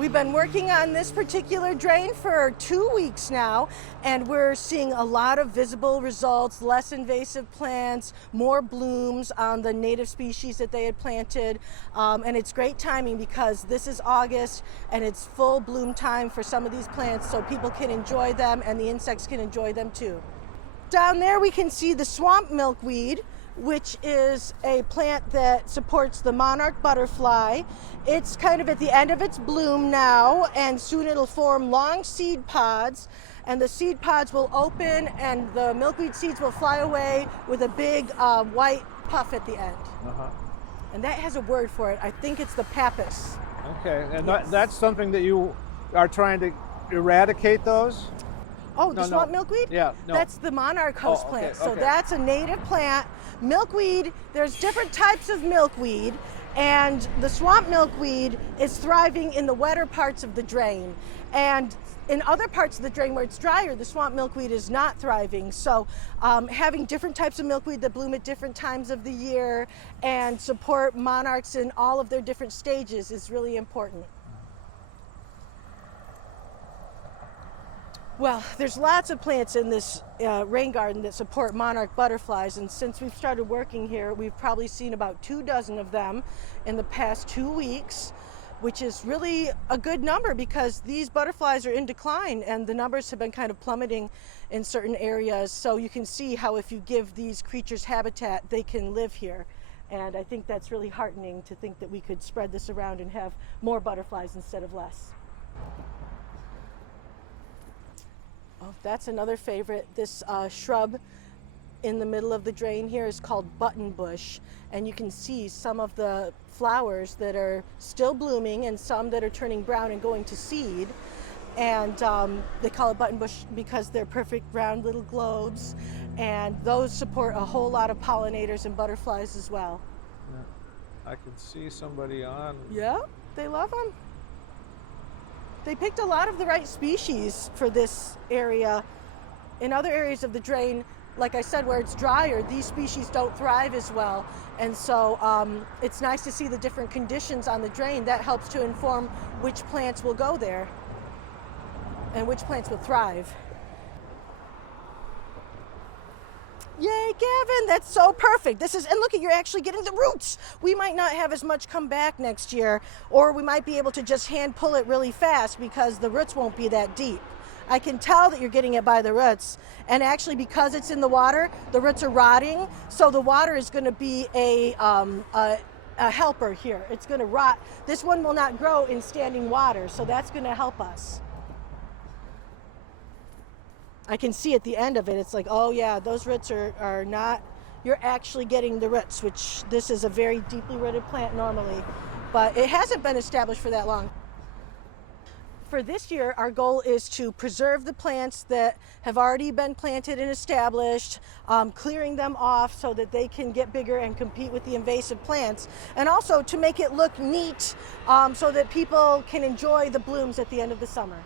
We've been working on this particular drain for 2 weeks now, and we're seeing a lot of visible results, less invasive plants, more blooms on the native species that they had planted. And it's great timing because this is August and it's full bloom time for some of these plants, so people can enjoy them and the insects can enjoy them too. Down there we can see the swamp milkweed, which is a plant that supports the monarch butterfly. It's kind of at the end of its bloom now, and soon it'll form long seed pods, and the seed pods will open and the milkweed seeds will fly away with a big white puff at the end. And that has a word for it. I think it's the pappus. Okay, and Yes. that's something that you are trying to eradicate those? Oh, the No, swamp no. milkweed? Yeah, no. That's the monarch host Oh, okay, plant. So okay. that's a native plant. Milkweed, there's different types of milkweed, and the swamp milkweed is thriving in the wetter parts of the drain. And in other parts of the drain where it's drier, the swamp milkweed is not thriving. So having different types of milkweed that bloom at different times of the year and support monarchs in all of their different stages is really important. Well, there's lots of plants in this rain garden that support monarch butterflies, and since we've started working here, we've probably seen about 24 of them in the past 2 weeks, which is really a good number because these butterflies are in decline and the numbers have been kind of plummeting in certain areas. So you can see how if you give these creatures habitat, they can live here. And I think that's really heartening to think that we could spread this around and have more butterflies instead of less. Oh, that's another favorite. This shrub in the middle of the drain here is called buttonbush, and you can see some of the flowers that are still blooming and some that are turning brown and going to seed. And they call it buttonbush because they're perfect round little globes, and those support a whole lot of pollinators and butterflies as well. Yeah. I can see somebody on. Yeah, they love them. They picked a lot of the right species for this area. In other areas of the drain, like I said, where it's drier, these species don't thrive as well. And so it's nice to see the different conditions on the drain. That helps to inform which plants will go there and which plants will thrive. Yay, Gavin, that's so perfect. And look at, you're actually getting the roots. We might not have as much come back next year, or we might be able to just hand pull it really fast because the roots won't be that deep. I can tell that you're getting it by the roots, and actually because it's in the water, the roots are rotting, so the water is going to be a helper here. It's going to rot. This one will not grow in standing water, so that's going to help us. I can see at the end of it, it's like, oh yeah, those roots are not, you're actually getting the roots, which this is a very deeply rooted plant normally, but it hasn't been established for that long. For this year, our goal is to preserve the plants that have already been planted and established, clearing them off so that they can get bigger and compete with the invasive plants, and also to make it look neat so that people can enjoy the blooms at the end of the summer.